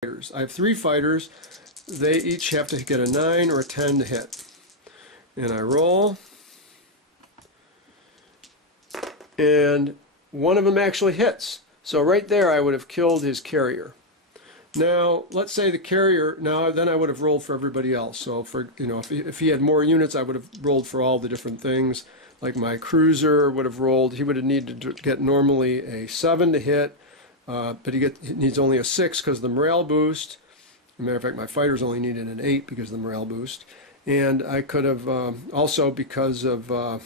fighters. I have 3 fighters. They each have to get a 9 or a 10 to hit. And I roll. And one of them actually hits. So right there I would have killed his carrier. Now, let's say the carrier, then I would have rolled for everybody else. So for, if he had more units, I would have rolled for all the different things. Like my cruiser would have rolled, he would have needed to get normally a 7 to hit, but he needs only a 6 because of the morale boost. As a matter of fact, my fighters only needed an 8 because of the morale boost. And I could have, also because of, I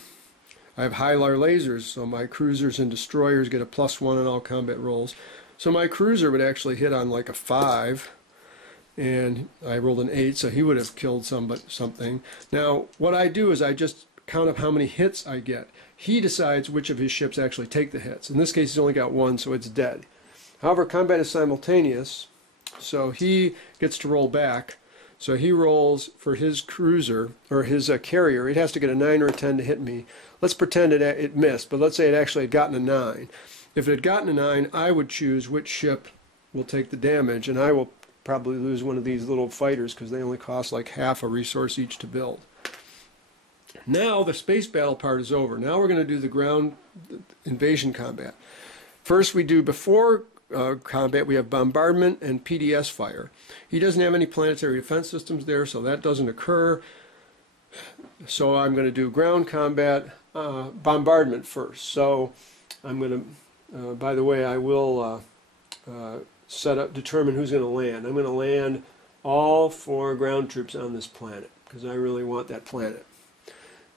have Hylar lasers, so my cruisers and destroyers get a +1 on all combat rolls. So my cruiser would actually hit on like a 5, and I rolled an 8, so he would have killed something. Now, what I do is I just count up how many hits I get. He decides which of his ships actually take the hits. In this case, he's only got 1, so it's dead. However, combat is simultaneous, so he gets to roll back. So he rolls for his cruiser, or his carrier. It has to get a 9 or a 10 to hit me. Let's pretend it missed, but let's say it actually had gotten a 9. If it had gotten a 9, I would choose which ship will take the damage, and I will probably lose one of these little fighters because they only cost like half a resource each to build. Now the space battle part is over. Now we're going to do the ground invasion combat. First we do, before combat, we have bombardment and PDS fire. He doesn't have any planetary defense systems there, so that doesn't occur. So I'm going to do ground combat, bombardment first. So I'm going to by the way, I will determine who's going to land. I'm going to land all 4 ground troops on this planet because I really want that planet.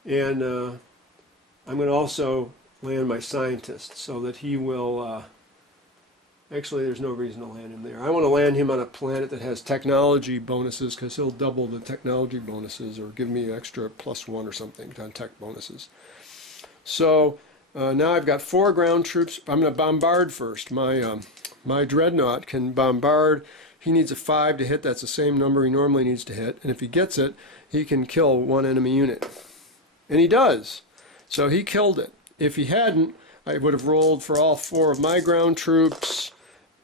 And I'm going to also land my scientist so that he will, actually there's no reason to land him there. I want to land him on a planet that has technology bonuses because he'll double the technology bonuses or give me extra +1 or something on tech bonuses. So now I've got 4 ground troops. I'm going to bombard first. My dreadnought can bombard. He needs a 5 to hit. That's the same number he normally needs to hit. And if he gets it, he can kill 1 enemy unit. And he does. So he killed it. If he hadn't, I would have rolled for all 4 of my ground troops,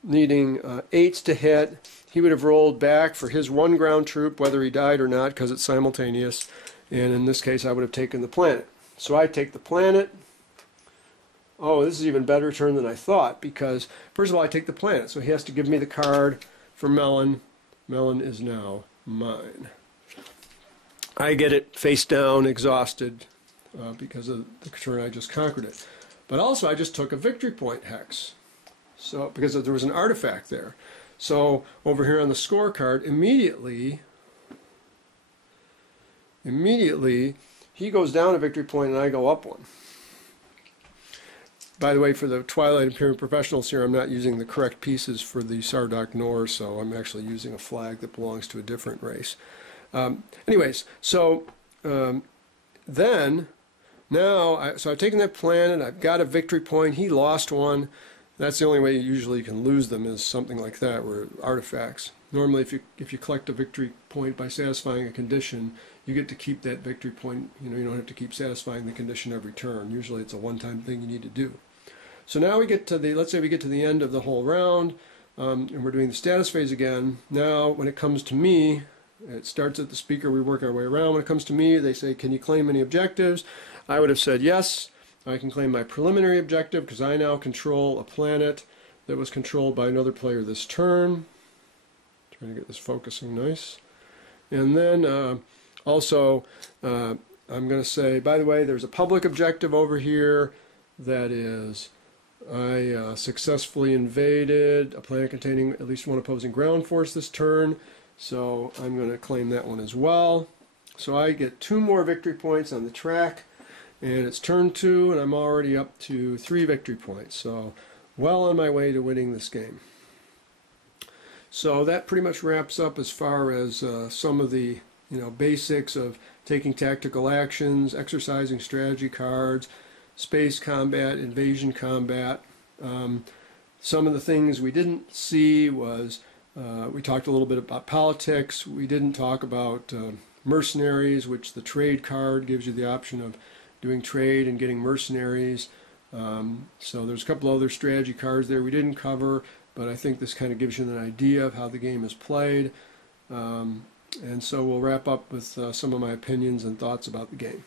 needing 8s to hit. He would have rolled back for his 1 ground troop, whether he died or not, because it's simultaneous. And in this case, I would have taken the planet. So I take the planet. Oh, this is even better turn than I thought, because first of all I take the planet, so he has to give me the card for Melon. Melon is now mine. I get it face down, exhausted, because of the turn I just conquered it. But also I just took a victory point hex, so because there was an artifact there. So over here on the scorecard, immediately he goes down a victory point and I go up 1. By the way, for the Twilight Imperium professionals here, I'm not using the correct pieces for the Sardok Nor, so I'm actually using a flag that belongs to a different race. Anyways, so then, now, I've taken that planet, I've got a victory point, he lost 1. That's the only way usually you can lose them, is something like that, where artifacts. Normally, if you collect a victory point by satisfying a condition, you get to keep that victory point. You don't have to keep satisfying the condition every turn. Usually it's a one-time thing you need to do. So now we get to let's say we get to the end of the whole round, and we're doing the status phase again. Now, when it comes to me, it starts at the speaker, we work our way around. When it comes to me, they say, can you claim any objectives? I would have said yes. I can claim my preliminary objective because I now control a planet that was controlled by another player this turn. Trying to get this focusing nice. And then also, I'm going to say, by the way, there's a public objective over here that is, I successfully invaded a planet containing at least 1 opposing ground force this turn, so I'm going to claim that one as well. So I get 2 more victory points on the track, and it's turn 2, and I'm already up to 3 victory points, so well on my way to winning this game. So that pretty much wraps up as far as some of the basics of taking tactical actions, exercising strategy cards, space combat, invasion combat. Some of the things we didn't see was, we talked a little bit about politics. We didn't talk about mercenaries, which the trade card gives you the option of doing trade and getting mercenaries. So there's a couple other strategy cards there we didn't cover. but I think this kind of gives you an idea of how the game is played. And so we'll wrap up with some of my opinions and thoughts about the game.